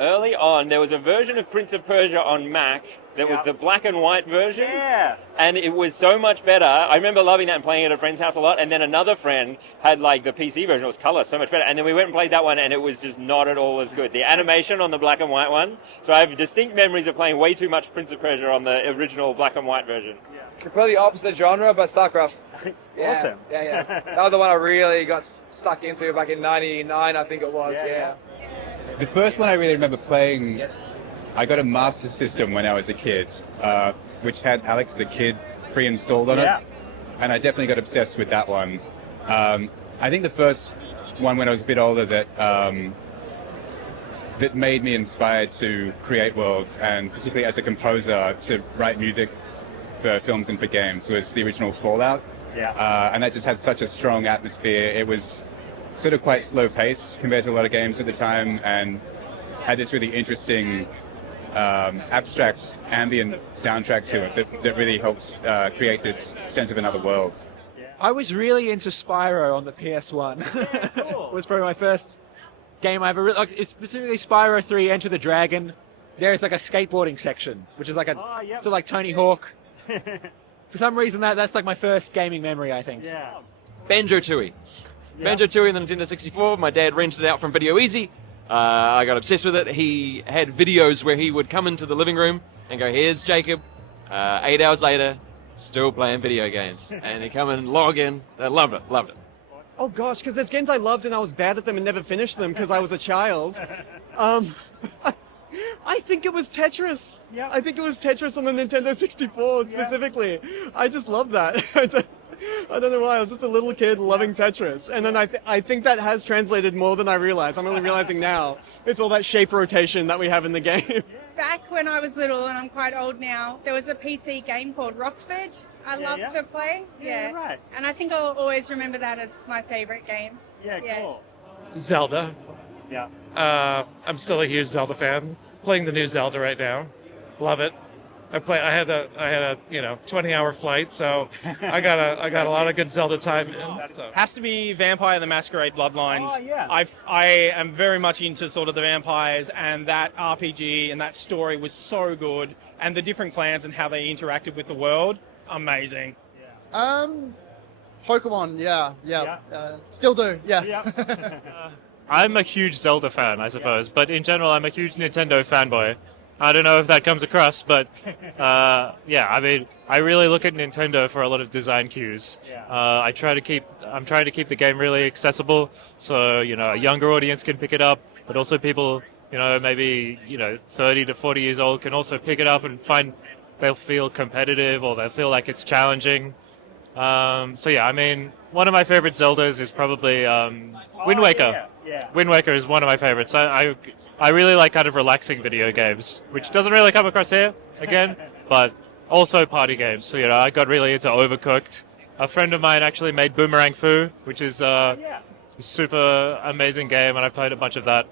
early on, there was a version of Prince of Persia on Mac that was the black and white version. Yeah. And it was so much better. I remember loving that and playing it at a friend's house a lot. And then another friend had like the PC version. It was color, so much better. And then we went and played that one, and it was just not at all as good. The animation on the black and white one. So I have distinct memories of playing way too much Prince of Persia on the original black and white version. Yeah. Completely opposite genre, but StarCraft. Yeah, Awesome. Yeah. That was the one I really got stuck into back in '99, I think it was. Yeah. The first one I really remember playing, I got a Master System when I was a kid, which had Alex the Kid pre-installed on it, and I definitely got obsessed with that one. I think the first one when I was a bit older that made me inspired to create worlds, and particularly as a composer to write music for films and for games, was the original Fallout. And that just had such a strong atmosphere. It was sort of quite slow-paced compared to a lot of games at the time, and had this really interesting abstract ambient soundtrack to it that really helped create this sense of another world. I was really into Spyro on the PS1. Cool. It was probably my first game I ever... specifically Spyro 3 Enter the Dragon. There's like a skateboarding section, which is like sort of like Tony Hawk. For some reason, that's like my first gaming memory, I think. Yeah. Banjo-Tooie. Banjo-Tooie in the Nintendo 64. My dad rented it out from Video Easy. I got obsessed with it. He had videos where he would come into the living room and go, "Here's Jacob, 8 hours later, still playing video games." And he'd come and log in. I loved it. Oh gosh, because there's games I loved and I was bad at them and never finished them because I was a child. I think it was Tetris. Yep. I think it was Tetris on the Nintendo 64 specifically. I just loved that. I don't know why. I was just a little kid loving Tetris. And then I think that has translated more than I realized. I'm only realizing now. It's all that shape rotation that we have in the game. Back when I was little, and I'm quite old now, there was a PC game called Rockford I loved to play. Yeah, right. And I think I'll always remember that as my favorite game. Yeah, cool. Zelda. Yeah. I'm still a huge Zelda fan. Playing the new Zelda right now. Love it. I had a 20-hour flight, so I got a lot of good Zelda time in. So. Has to be Vampire the Masquerade Bloodlines. Oh, yeah. I am very much into sort of the vampires, and that RPG and that story was so good, and the different clans and how they interacted with the world, amazing. Pokemon, still do, I'm a huge Zelda fan, I suppose, but in general, I'm a huge Nintendo fanboy. I don't know if that comes across, but I mean, I really look at Nintendo for a lot of design cues. I'm trying to keep the game really accessible, so a younger audience can pick it up, but also people, maybe 30 to 40 years old can also pick it up and find they'll feel competitive or they'll feel like it's challenging. I mean, one of my favorite Zeldas is probably Wind Waker. Wind Waker is one of my favorites. I really like kind of relaxing video games, which doesn't really come across here, again, but also party games. So, I got really into Overcooked. A friend of mine actually made Boomerang Fu, which is a super amazing game, and I played a bunch of that.